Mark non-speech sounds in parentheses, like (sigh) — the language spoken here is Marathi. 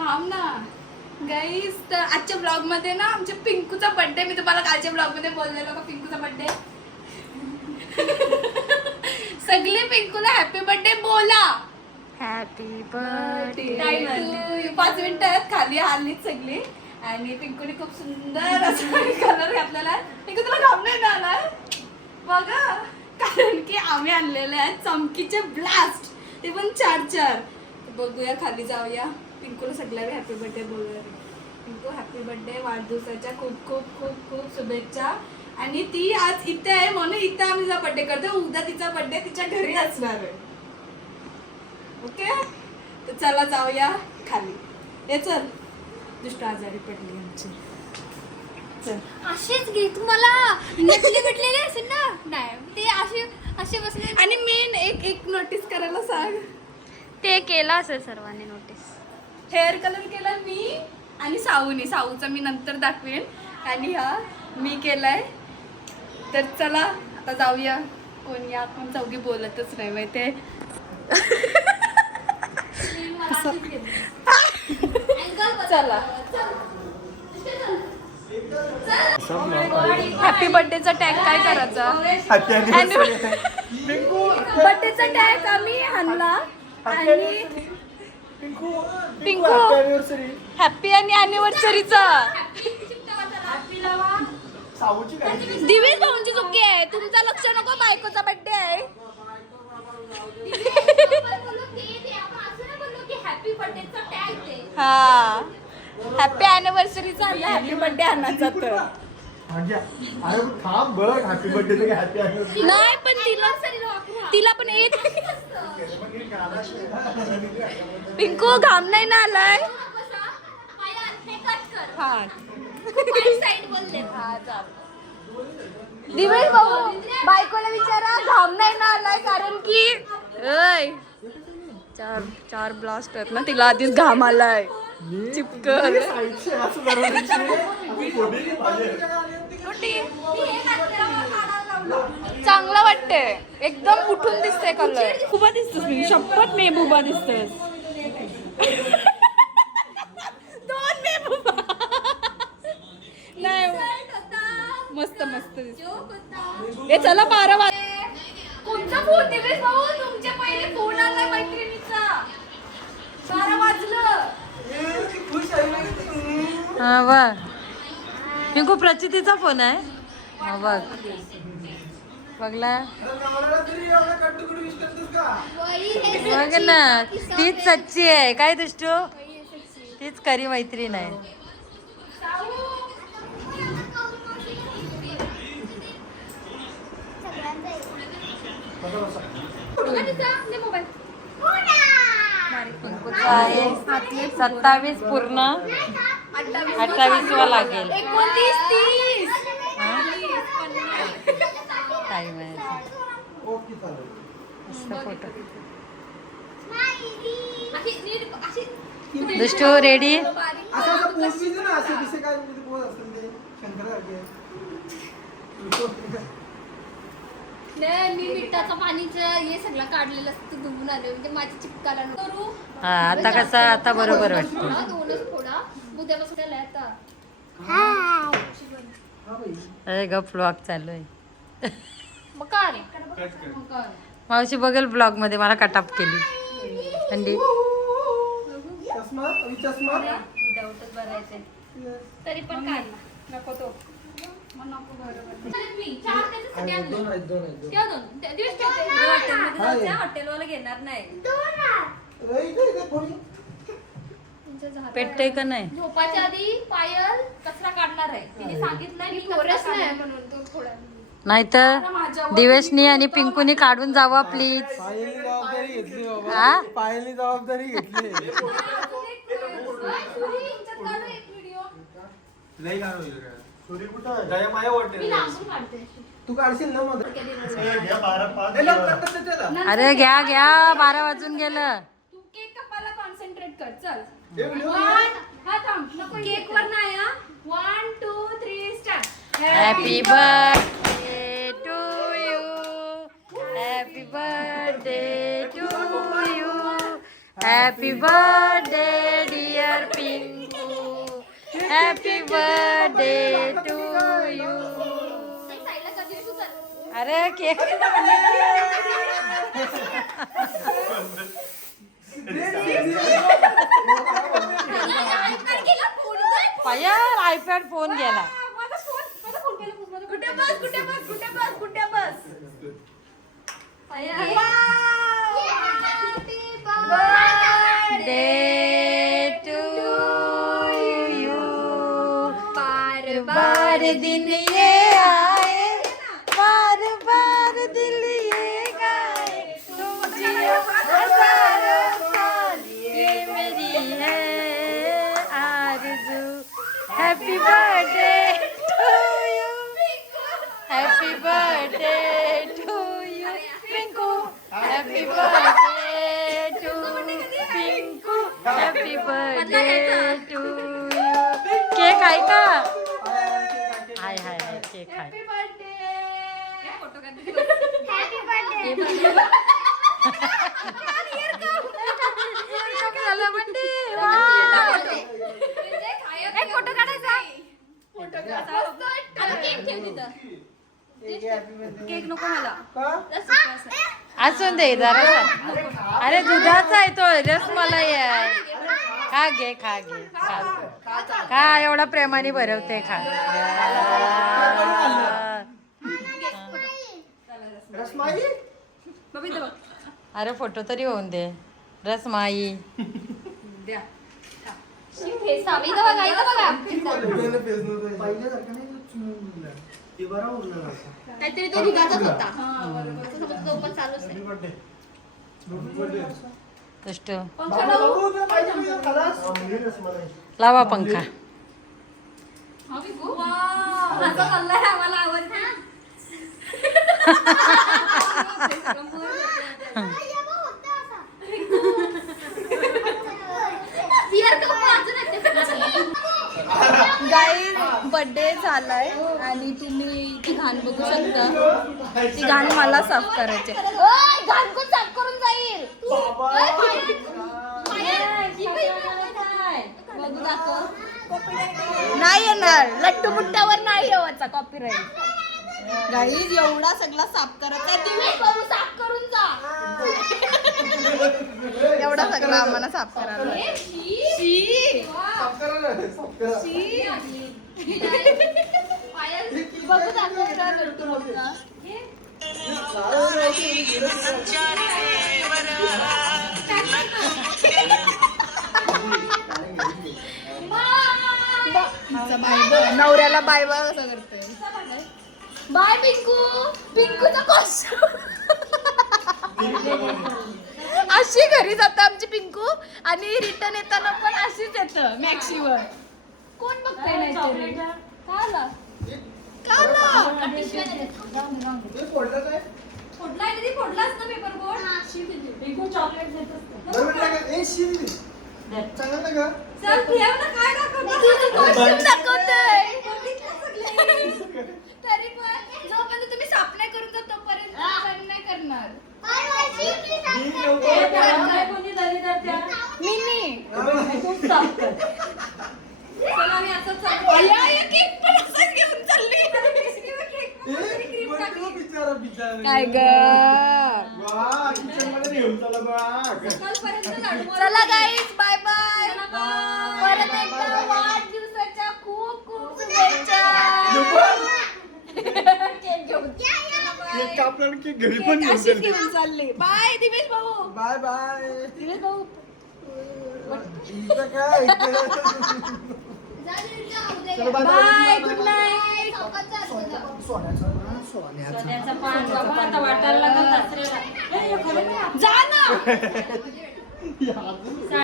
थांब ना. गाईस तर आजच्या ब्लॉगमध्ये ना आमच्या पिंकूचा बर्थडे मी तुम्हाला कालच्या ब्लॉगमध्ये बोललेलो का पिंकूचा बर्थडे (laughs) सगळे पिंकूला हॅपी बर्थडे बोला. हॅपी बर्थडे पाच मिनिटं आहेत खाली आलीच सगळी. आणि पिंकूने खूप सुंदर असं कलर (laughs) घातलेला आहे. पिंकू तुला घाम नाही ना बघा कारण की आम्ही आणलेले आहेत चमकीचे ब्लास्ट ते पण चार चार. बघूया खाली जाऊया. पिंकूला सगळ्यांना हॅपी बर्थडे बोलूया. पिंकू हॅपी बर्थडे वाढदिवसाच्या खूप खूप खूप खूप शुभेच्छा. आणि ती आज इथे आहे म्हणून इथे आम्ही तिचा बर्थडे करतो उद्या तिचा बर्थडे तिच्या घरी असणार आहे. ओके तर चला जाऊया खाली. ये चल. दुष्ट आजारी पडली आमची. चल. अशीच घे. तुम्हाला नकली भेटलेले असेल ना? नाही. ते असे असे बसले. आणि मेन एक एक नोटीस करायला सांग. ते केलं असेल सर्वांनी नोटीस हेअर कलर केला मी आणि साऊने साऊचा मी नंतर दाखवेन. आणि हा मी केलाय. तर चला आता जाऊया. कोणी आपण चौघी बोलतच नाही माहिती (laughs) चला. हॅपी बर्थडेचा टॅग काय करायचा? बर्थडेचा टॅग आम्ही आणला. आणि पिंकू हॅपी आणि अॅनिव्हर्सरीचा दिवेश भाऊंची चुकी आहे. तुमचा लक्ष नको बायकोचा बर्थडे आहे. हा. हॅपी अॅनिव्हर्सरीचा हॅपी बर्थडे आणायचा तर. अरे थांब बघ हॅपी बर्थडे हॅपी नाही पण तिला तिला पण येत पिंकू घाम नाही ना आलाय? हा. हा चाल दिवेश भाऊ बायकोला विचारा घाम नाही ना आलाय कारण की ऐ, चार चार ब्लास्ट आहेत ना तिला आधीच घाम आलाय. चिपकल चांगलं वाटतंय. एकदम उठून दिसतंय कलर बुबा दिसतोस मी. शपथ मेहबूबा दिसतोस (laughs) दोन नाही मस्त मस्त दिसतो हे चला बारा वाज कोणचा फोन भाऊ. तुमच्या पहिले फोन आलाय मैत्रिणीचा. बारा वाजलं. हा बघ प्रचितीचा फोन आहे. बघ. बघला. बघ ना तीच सच्ची आहे. काय दुष्टू? तीच खरी मैत्रीण आहे. सत्तावीस पूर्ण. अठ्ठावीसवा लागेल. एकोणतीस तीस. टाईम आहे मस्त फोटो दुष्टू रेडी म्हणजे हे म्हणजे हा आता कसं आता बरोबर वाटतं. थोडा दोनच थोडा उद्यापासून त्याला आता. हा बाई अरे गप ब्लॉग चालू आहे मग का रे? मग का रे? मावशी बघेल ब्लॉगमध्ये मला कटाप केली. थंडी चष्मा? अवी चष्मा? विदाऊटच भरायचे तरी पण काय नको तो. मग नको बरोबर. मी. चार त्याचे सगळे आणले. दोन आहेत दोन आहेत. ठेव दोन. त्या. हॉटेलवाला घेणार नाही. इथे, इथे? पेटते का नाही झोपाच्या आधी पायल कचरा काढणार आहे. तिने सांगितलंय मी नाही म्हणून तो थोडा नाहीतर दिवेशनी आणि पिंकूनी काढून जावा प्लीज पायलनी जबाबदारी घेतली हा? तू काढशील ना मग. अरे घ्या घ्या बारा वाजून गेलं तू केक कापायला कॉन्सन्ट्रेट कर चल. व्हिडिओ हा थांब केक वर नाही हा. One two three start happy birthday to you happy birthday to you happy birthday dear happy birthday to you अरे केक पायार आयपॅड फोन गेला. माझा फोन माझा फोन गेला माझा कुठे बस कुठे बस कुठे बस कुठे बस डे टू यू बार बार दिन ये आए बार बार दिल ये गाए तुम जियो हजारों साल ये मेरी है आरज़ू happy birthday to you happy birthday to you Pinku happy birthday to Pinku happy birthday to you cake आहे का हाय हाय हाय केक आहे झालं बर्थडे फोटो काढायचा केक नको मला असून दे जरा अरे दुधाचा आहे तो रसमलाई आहे खा घे खा घे खा एवढा प्रेमाने भरवते खा रसमाई? अरे फोटो तरी होऊन दे. द्या. काहीतरी तो होता. हा. कष्ट. तुझं खलास? लावा? पंखा. आम्हाला आवडतं. (laughs) (laughs) गाई बर्थडे झालाय आणि तुम्ही ती घाण बघू शकता. ती घाण मला साफ करायची घाण कोण साफ करून जाईल. बघू दाखव. नाही येणार. लट्टू बुट्ट्यावर नाही येवायचा कॉपीराईट गाईज एवढा सगळा साफ करायचा. दिवे करू, साफ करून जा एवढा सगळा आम्हाला साफ करायला. बाय नवऱ्याला बाय बघ कसं करतोय. बाय पिंकू. पिंकूचा कॉस्ट्यूम अशी घरी जातं आमची पिंकू आणि रिटर्न येताना पण अशीच येतं मॅक्सीवर. कोण बघताय नाही? हे फोडलं कधी? फोडलाच ना पेपर बोर्ड काय दाखवतोय (laughs) दाखवतोय तरी पण जोपर्यंत तुम्ही साफ नाही करून जात तोपर्यंत आम्ही नाही करणार मी नव्हतो. मिनी हा. चला आम्ही असंच चाललो. अय्या, अय्या, केक पण असंच घेऊन चालली. ए, बर्थडे बिचारा, बिचारा. काय ग. चला गाईज बाय बाय Bye. परत एकदा वाढदिवसाच्या खूप खूप शुभेच्छा. केक घरी पण घेऊन चालली. बाय दिवेश भाऊ. बाय बाय दिवेश भाऊ. काय? बाय गुड नाईट सोन्याचं ना, सोन्याचं जा ना. (laughs)